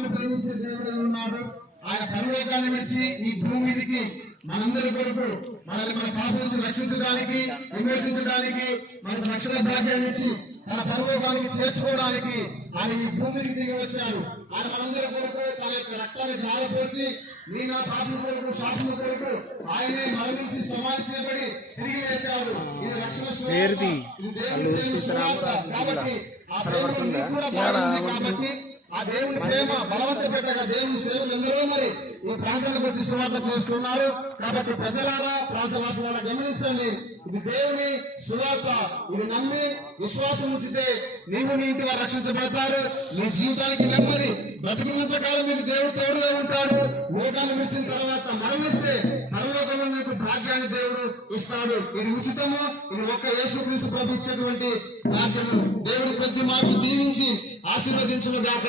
మనల్ని ప్రేమించే దేవుడు ఉన్నాడు ఆయన పరలోకాన్ని విడిచి ఈ భూమి మీదకి మనందరి కొరకు మనల్ని మన పాపం నుంచి రక్షించడానికి విమర్శించడానికి మనకు రక్షణ భాగ్యాన్ని ఇచ్చి తన పరలోకానికి చేర్చుకోవడానికి ఆయన ఈ భూమికి దిగి వచ్చాడు ఆయన మనందరి కొరకు తన యొక్క రక్తాన్ని ధారపోసి మీ నా పాపం కొరకు శాపం కొరకు ఆయనే మరణించి సమాధి చేయబడి తిరిగి లేచాడు ఇది రక్షణ సువార్త. పేరుది. ఇది సువార్త. కాబట్టి ఆ నీకు కూడా కాబట్టి ఆ దేవుని ప్రేమ బలవంత పెట్టగా దేవుని సేవలు ఎందరో మరి ఈ ప్రాంతానికి వచ్చి సువార్త చేస్తున్నారు. కాబట్టి ప్రజలారా ప్రాంతవాసులారా గమనించండి. ఇది దేవుని సువార్త. ఇది నమ్మి విశ్వాసం ఉంచితే నీవు నీ ఇంటి వారు రక్షించబడతారు. నీ జీవితానికి నెమ్మది. బ్రతికున్నంత కాలం మీకు దేవుడు తోడుగా ఉంటాడు. లోకాన్ని విడిచిన తర్వాత మరణిస్తే పరలోకంలో నీకు భాగ్యాన్ని దేవుడు ఇస్తాడు. ఇది ఉచితము. ఇది ఒక్క యేసుక్రీస్తు ప్రభు ఇచ్చేటువంటి భాగ్యము దేవుడు కొద్ది మాటలు దీవించి ఆశీర్వదించును గాక.